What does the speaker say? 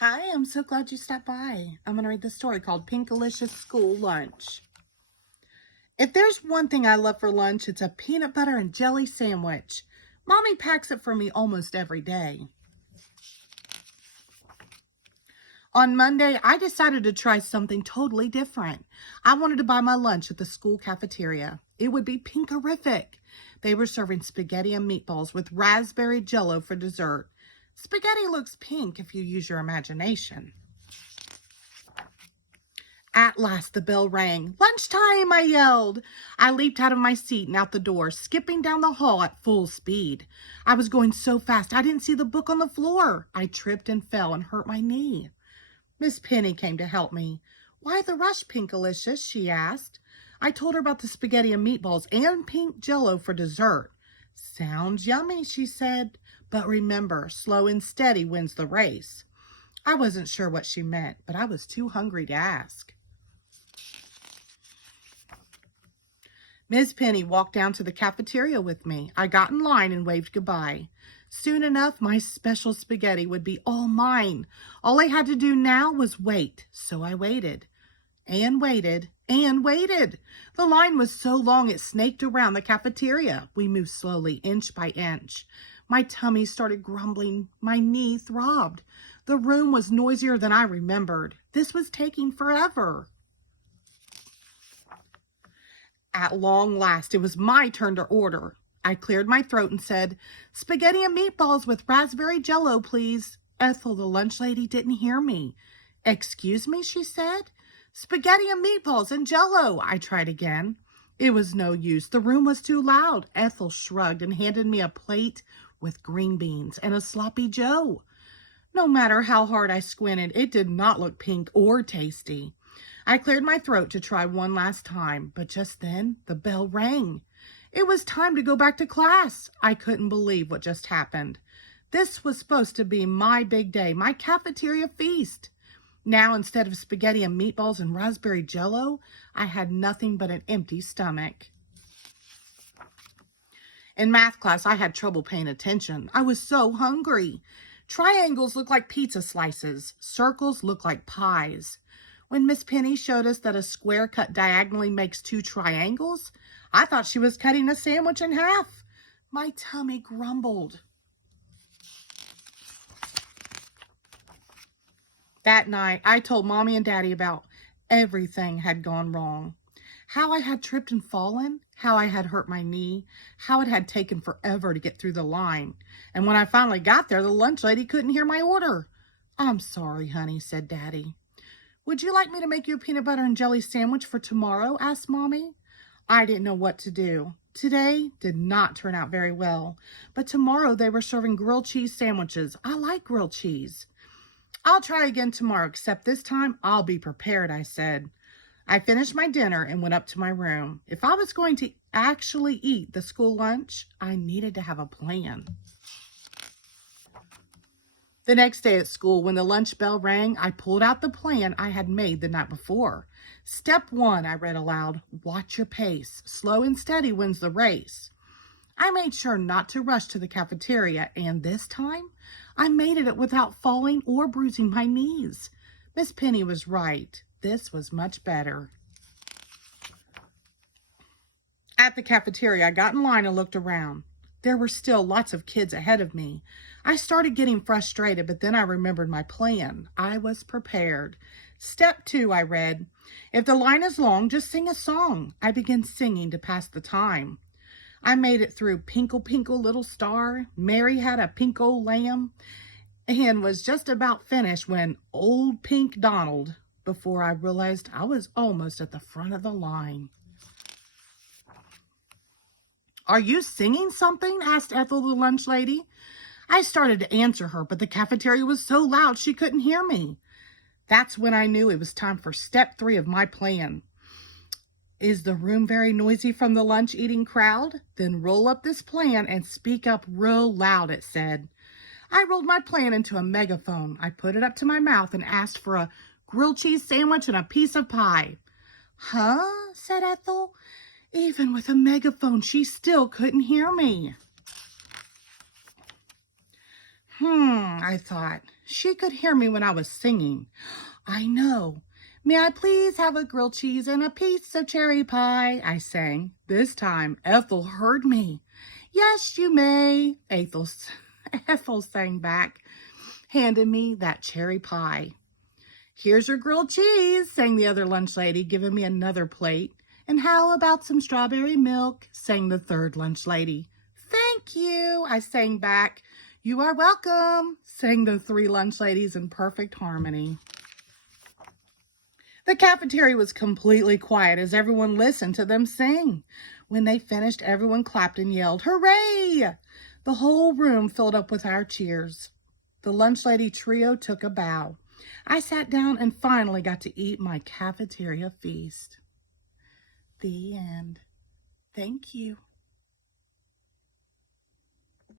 Hi, I'm so glad you stopped by. I'm going to read the story called Pinkalicious School Lunch. If there's one thing I love for lunch, it's a peanut butter and jelly sandwich. Mommy packs it for me almost every day. On Monday, I decided to try something totally different. I wanted to buy my lunch at the school cafeteria. It would be pinkerific. They were serving spaghetti and meatballs with raspberry jello for dessert. Spaghetti looks pink if you use your imagination. At last the bell rang. "Lunchtime!" I yelled. I leaped out of my seat and out the door, skipping down the hall at full speed. I was going so fast I didn't see the book on the floor. I tripped and fell and hurt my knee. Miss Penny came to help me. "Why the rush, Pinkalicious?" she asked. I told her about the spaghetti and meatballs and pink jello for dessert. "Sounds yummy," she said. "But remember, slow and steady wins the race." I wasn't sure what she meant, but I was too hungry to ask. Miss Penny walked down to the cafeteria with me. I got in line and waved goodbye. Soon enough, my special spaghetti would be all mine. All I had to do now was wait. So I waited and waited and waited. The line was so long it snaked around the cafeteria. We moved slowly, inch by inch. My tummy started grumbling. My knee throbbed. The room was noisier than I remembered. This was taking forever. At long last, it was my turn to order. I cleared my throat and said, "Spaghetti and meatballs with raspberry jello, please." Ethel, the lunch lady, didn't hear me. "Excuse me," she said. "Spaghetti and meatballs and jello." I tried again. It was no use. The room was too loud. Ethel shrugged and handed me a plate with green beans and a sloppy joe. No matter how hard I squinted, it did not look pink or tasty. I cleared my throat to try one last time, but just then the bell rang. It was time to go back to class. I couldn't believe what just happened. This was supposed to be my big day, my cafeteria feast. Now, instead of spaghetti and meatballs and raspberry jello, I had nothing but an empty stomach. In math class, I had trouble paying attention. I was so hungry. Triangles look like pizza slices. Circles look like pies. When Miss Penny showed us that a square cut diagonally makes two triangles, I thought she was cutting a sandwich in half. My tummy grumbled. That night, I told Mommy and Daddy about everything had gone wrong. How I had tripped and fallen, how I had hurt my knee, how it had taken forever to get through the line. And when I finally got there, the lunch lady couldn't hear my order. "I'm sorry, honey," said Daddy. "Would you like me to make you a peanut butter and jelly sandwich for tomorrow?" asked Mommy. I didn't know what to do. Today did not turn out very well, but tomorrow they were serving grilled cheese sandwiches. I like grilled cheese. "I'll try again tomorrow, except this time I'll be prepared," I said. I finished my dinner and went up to my room. If I was going to actually eat the school lunch, I needed to have a plan. The next day at school, when the lunch bell rang, I pulled out the plan I had made the night before. "Step 1, I read aloud, "watch your pace. Slow and steady wins the race." I made sure not to rush to the cafeteria, and this time, I made it without falling or bruising my knees. Miss Penny was right. This was much better. At the cafeteria, I got in line and looked around. There were still lots of kids ahead of me. I started getting frustrated, but then I remembered my plan. I was prepared. "Step 2, I read. "If the line is long, just sing a song." I began singing to pass the time. I made it through "Pinkle, Pinkle, Little Star," "Mary Had a Pink Old Lamb," and was just about finished when "Old Pink Donald," before I realized I was almost at the front of the line. "Are you singing something?" asked Ethel, the lunch lady. I started to answer her, but the cafeteria was so loud she couldn't hear me. That's when I knew it was time for step 3 of my plan. "Is the room very noisy from the lunch-eating crowd? Then roll up this plan and speak up real loud," it said. I rolled my plan into a megaphone. I put it up to my mouth and asked for a grilled cheese sandwich and a piece of pie. "Huh?" said Ethel. Even with a megaphone, she still couldn't hear me. I thought, She could hear me when I was singing. I know. May I please have a grilled cheese and a piece of cherry pie? I sang. This time, Ethel heard me. Yes, you may, Ethel sang back, handing me that cherry pie. Here's your grilled cheese, sang the other lunch lady, giving me another plate. And how about some strawberry milk, sang the third lunch lady. Thank you, I sang back. You are welcome, sang the three lunch ladies in perfect harmony. The cafeteria was completely quiet as everyone listened to them sing. When they finished, everyone clapped and yelled, "Hooray!" The whole room filled up with our cheers. The lunch lady trio took a bow. I sat down and finally got to eat my cafeteria feast. The end. Thank you.